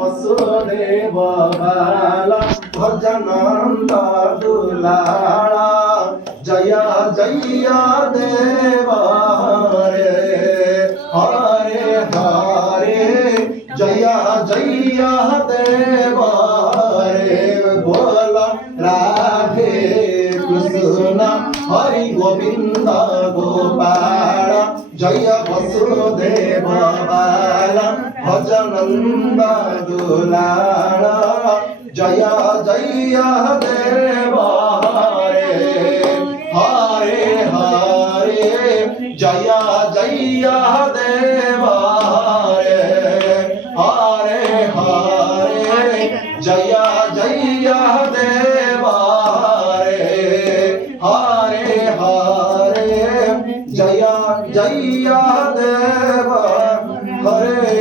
वसुदेव बाला भजनंद दुलाला जय जय देव हरे हरे हरे जय जय देव हरे बोल राधे कृष्ण हरि गोविंद गोपाल जय वसुदेव बाला भजनंद दुलाल जय जय देव हरे हरे हरे जय जय देव हरे हरे हरे जय जय देव हरे हरे हरे जय जय देव हरे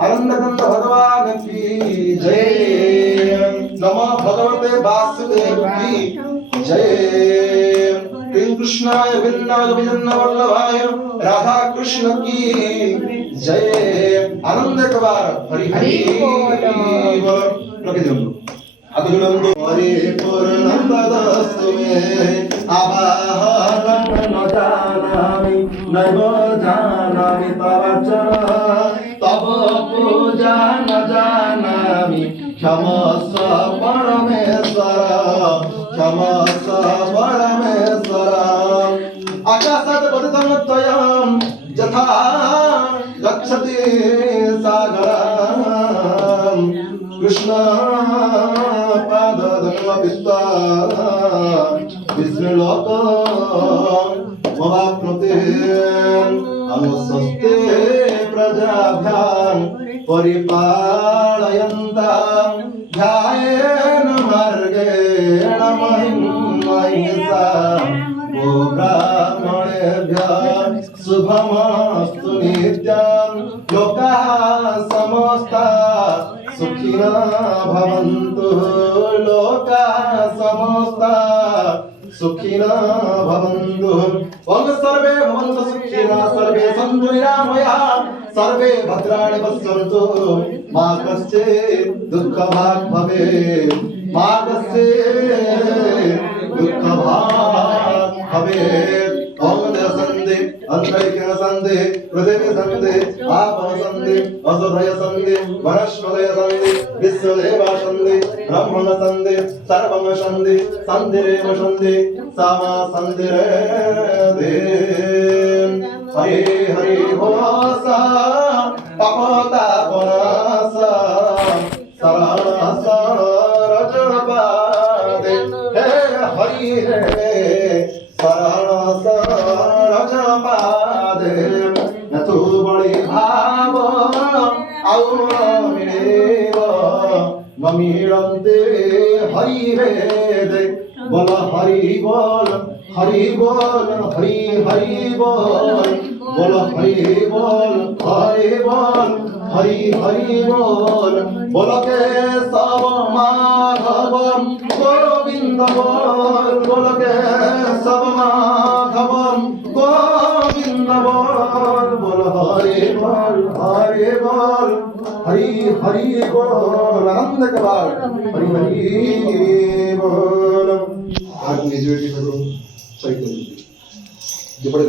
आनंदकंद भगवान की जय नमो भगवते वासुदेव की जय कृष्ण कृष्णाय वृंदाय विजन वल्लभाय राधा कृष्ण की जय आनंद एक बार हरि हरि बोल रखे दो हाथ जोड़ो हरि पूर्णपदस्तुमे आवाहनं न जानामि नैव जानामि तव तव पूजा न जानामि क्षमस्व परमेश्वर क्षमस्व परमेश्वर आकाशात् पतितं त्वयं यथा गच्छति सागरं कृष्ण पादधनमपित्वा विष्णुलोक मवाप्नुते अनुस्वस्ते प्रजाभ्यां परिपालयन्तां ध्यायेन मार्गेण महिषा गो ब्राह्मणेभ्यः शुभमस्तु नित्यं लोकाः समस्ताः सुखिनः भवन्तु लोकाः समस्ताः सुखिनः भवन्तु ओम सर्वे भवन्तु सुखिनः सर्वे सन्तु निरामयाः सर्वे भद्राणि पश्यन्तु मा कश्चित् दुःखभाग् भवेत् मा कश्चित् दुःखभाग् भवेत् ओम दशन्ते अंतरिक्षण संते पृथ्वी संते आप संते असुरय संते वनस्पतय संते विश्वदेवा संते ब्रह्मण संते सर्वम संते संतिरेव संते सामा संतिरे हरे हरे भोसा तपता पनासा सरासा रजपादे हे हरि रे सरासा रजपादे नतु बड़ी भाव आउ मिलेव ममिरंते हरि रे बोल हरि बोल हरि बोल हरि हरि बोल बोल हरि बोल हरि बोल हरि हरि बोल बोल के सब माधव गोविंद बोल बोल के सब माधव गोविंद बोल बोल हरि बोल हरि बोल हरि हरि बोल आनंद के बार हरि हरि बोल आज मेजॉरिटी करो सही करो